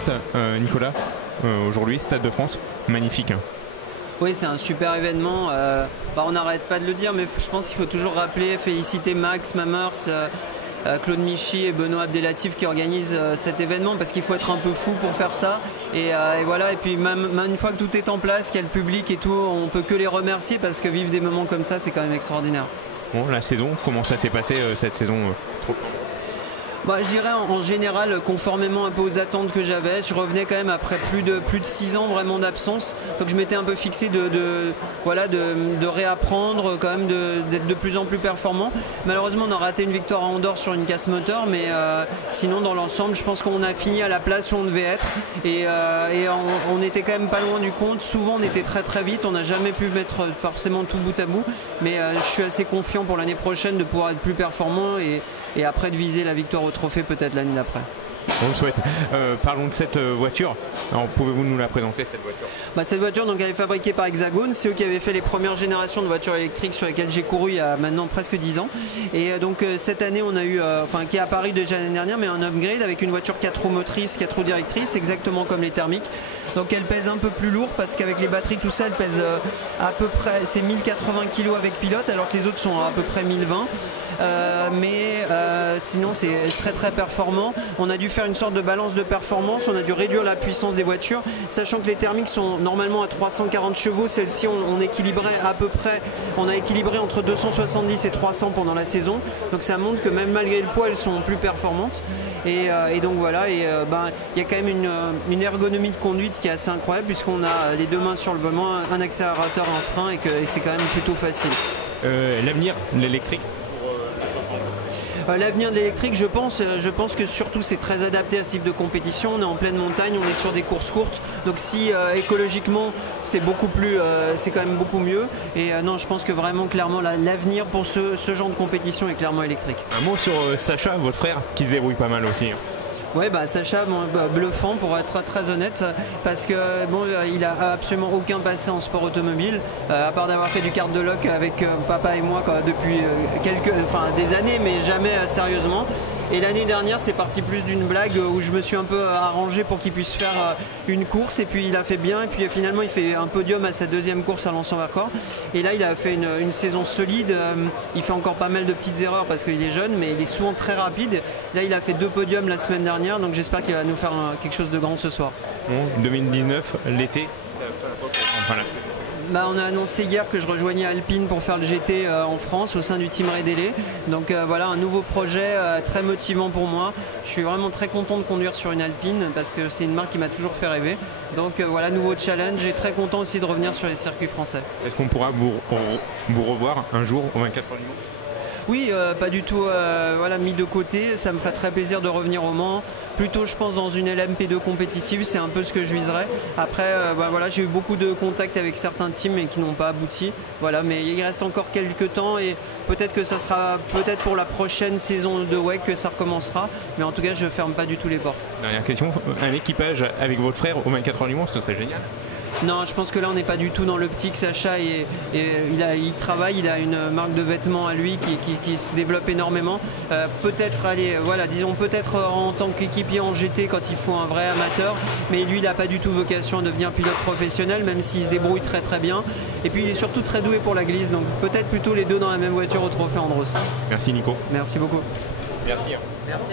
Brest, Nicolas, aujourd'hui, Stade de France, magnifique. Hein. Oui, c'est un super événement. On n'arrête pas de le dire, mais je pense qu'il faut toujours rappeler, féliciter Max Mamers, Claude Michy et Benoît Abdelatif qui organisent cet événement, parce qu'il faut être un peu fou pour faire ça. Et voilà, et puis même une fois que tout est en place, qu'il y a le public et tout, on peut que les remercier, parce que vivre des moments comme ça, c'est quand même extraordinaire. Bon, la saison, comment ça s'est passé cette saison Je dirais en général, conformément un peu aux attentes que j'avais, je revenais quand même après plus de 6 ans vraiment d'absence, donc je m'étais un peu fixé de réapprendre, quand même d'être de plus en plus performant. Malheureusement, on a raté une victoire à Andorre sur une casse moteur, mais sinon dans l'ensemble, je pense qu'on a fini à la place où on devait être, et on était quand même pas loin du compte. Souvent on était très très vite, on n'a jamais pu mettre forcément tout bout à bout, mais je suis assez confiant pour l'année prochaine de pouvoir être plus performant et après de viser la victoire au trophée peut-être l'année d'après. On le souhaite. Parlons de cette voiture. Alors, pouvez-vous nous la présenter, cette voiture? Cette voiture, donc, elle est fabriquée par Hexagone. C'est eux qui avaient fait les premières générations de voitures électriques sur lesquelles j'ai couru il y a maintenant presque 10 ans. Et donc cette année, on a eu, qui est à Paris déjà l'année dernière, mais un upgrade avec une voiture 4 roues motrices, 4 roues directrices, exactement comme les thermiques. Donc elle pèse un peu plus lourd, parce qu'avec les batteries, tout ça, elle pèse à peu près, c'est 1080 kg avec pilote, alors que les autres sont à peu près 1020. Sinon c'est très très performant. On a dû faire une sorte de balance de performance, on a dû réduire la puissance des voitures, sachant que les thermiques sont normalement à 340 chevaux, celle-ci on équilibrait à peu près, on a équilibré entre 270 et 300 pendant la saison, donc ça montre que même malgré le poids, elles sont plus performantes. Et donc voilà, il y a quand même une ergonomie de conduite qui est assez incroyable, puisqu'on a les deux mains sur le volant, un accélérateur, un frein, et c'est quand même plutôt facile. L'avenir de l'électrique? L'avenir de l'électrique, je pense que surtout c'est très adapté à ce type de compétition. On est en pleine montagne, on est sur des courses courtes, donc si écologiquement c'est beaucoup plus, c'est quand même beaucoup mieux. Et non, je pense que vraiment clairement l'avenir pour ce genre de compétition est clairement électrique. Un mot sur Sacha, votre frère, qui se débrouille pas mal aussi. Ouais, Sacha, bluffant pour être très honnête, parce que il a absolument aucun passé en sport automobile, à part d'avoir fait du kart de loc avec papa et moi depuis des années, mais jamais sérieusement. Et l'année dernière, c'est parti plus d'une blague où je me suis un peu arrangé pour qu'il puisse faire une course, et puis il a fait bien, et puis finalement il fait un podium à sa deuxième course à Lens-en-Vercors. Et là il a fait une saison solide, il fait encore pas mal de petites erreurs parce qu'il est jeune, mais il est souvent très rapide. Là il a fait 2 podiums la semaine dernière, donc j'espère qu'il va nous faire quelque chose de grand ce soir. Bon, 2019, l'été, on a annoncé hier que je rejoignais Alpine pour faire le GT en France au sein du team Redélé. Donc voilà, un nouveau projet très motivant pour moi. Je suis vraiment très content de conduire sur une Alpine, parce que c'est une marque qui m'a toujours fait rêver. Donc voilà, nouveau challenge, et très content aussi de revenir sur les circuits français. Est-ce qu'on pourra vous revoir un jour au 24 heures du Mans? Oui, pas du tout mis de côté. Ça me ferait très plaisir de revenir au Mans. Plutôt, je pense, dans une LMP2 compétitive, c'est un peu ce que je viserais. Après, j'ai eu beaucoup de contacts avec certains teams et qui n'ont pas abouti. Voilà, mais il reste encore quelques temps, et peut-être que ça sera pour la prochaine saison de WEC que ça recommencera. Mais en tout cas, je ne ferme pas du tout les portes. Dernière question, un équipage avec votre frère au 24 heures du Mans, ce serait génial. Non, je pense que là on n'est pas du tout dans l'optique. Sacha, il travaille, il a une marque de vêtements à lui qui se développe énormément. Peut-être en tant qu'équipier en GT quand il faut un vrai amateur, mais lui il n'a pas du tout vocation à devenir pilote professionnel, même s'il se débrouille très très bien. Et puis il est surtout très doué pour la glisse, donc peut-être plutôt les deux dans la même voiture au trophée Andros. Merci Nico. Merci beaucoup. Merci. Merci.